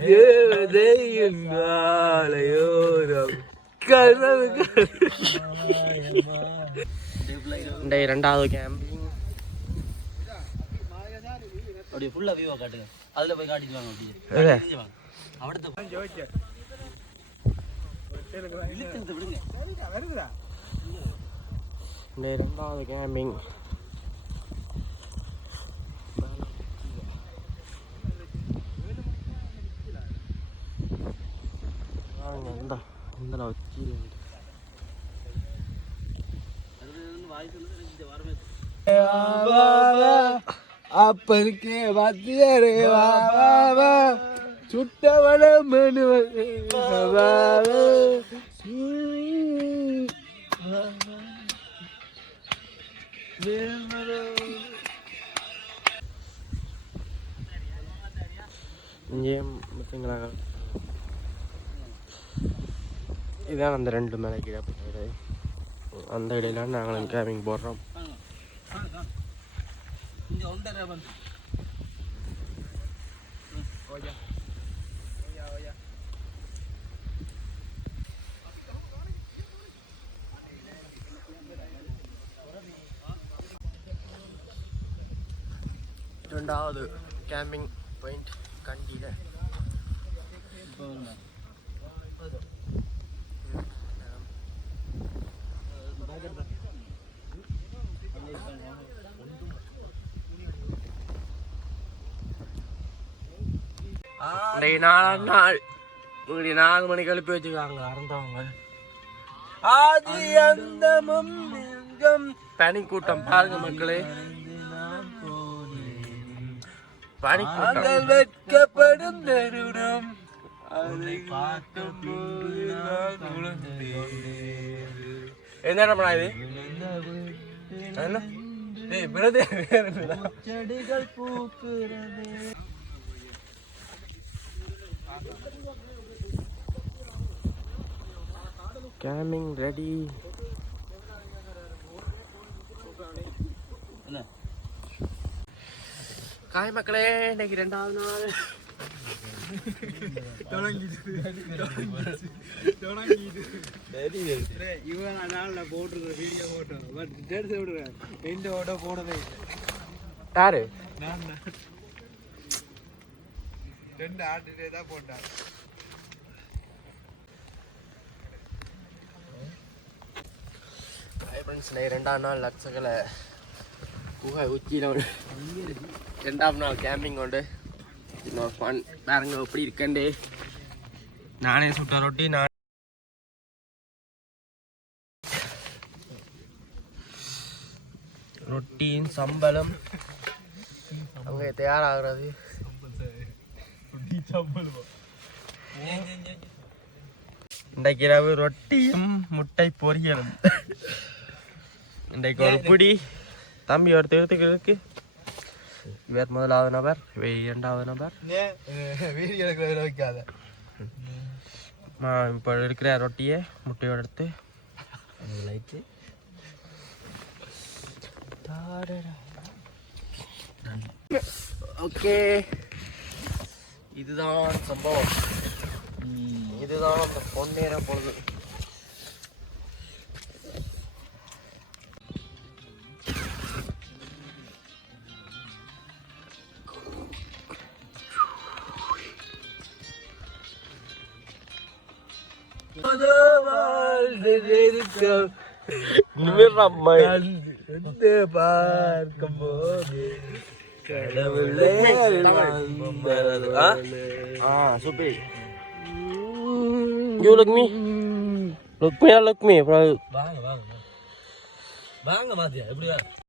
தேவதையின் ஆலயோரம் இரண்டாவது கேம்பிங் அப்படியே ஃபுல்லா வியூவா காட்டுங்க. அதுல போய் காட்டிட்டு வாங்க. அப்படியே அவடத்த இரண்டாவது கேம்பிங் அப்பனுக்கே வாத்தியாரே வா சுட்டவள இதான் அந்த ரெண்டு மேலே கீழே போயிடு. அந்த இடையில நாங்களும் கேம்பிங் போடுறோம். ரெண்டாவது கேம்பிங் பாயிண்ட் கண்டியில் நாலாம் நாள் 4 மணிக்கு எழுப்பி வச்சுக்காங்க அறந்தவங்க. ஆதி அந்தமும் பனி கூட்டம் பாருங்க மக்களே. பனிக்கூட்டம் வெட்கப்படும் தருணம் என்ன பண்ணா இது செடிகள் பூக்குறது. Gaming ready. காய் மக்களே, இன்னைக்கு 2வது நாள். இவன் நாள்ல போட்டுருக்க வீடியோ போட்டோம். பட் டேட் விடுறேன். எந்த ஓட போனதே யாரு? நான் 2 ஆட்டுட்டே தான் போட்டான். ஃப்ரெண்ட்ஸ், 2ஆம் நாள் லட்சக்கலை குகை உச்சியில் 2ஆம் நாள் கேம்பிங் கொண்டு இன்னொரு ஃபன் பாருங்க எப்படி இருக்கண்டே. நானே சுட்ட ரொட்டி, நான் ரொட்டியும் சம்பளம் அங்கே தயாராகிறது. இன்றைக்கு இரவு ரொட்டியும் முட்டை பொரியலும். இன்றைக்கு ஒரு பிடி தம்பி ஒரு திருத்துக்கு. இவர் 1வது நபர், 2வது நபர். வைக்காத இப்போ இருக்கிற ரொட்டியை முட்டையோடு எடுத்து லைட்டு. ஓகே, இதுதான் சம்பவம். இதுதான் அந்த பொன்னேற பொழுது. பார்க்கும்போது கடவுளே super. You look me. Look me. Bang, bang. Bang, bang. Bang, bang.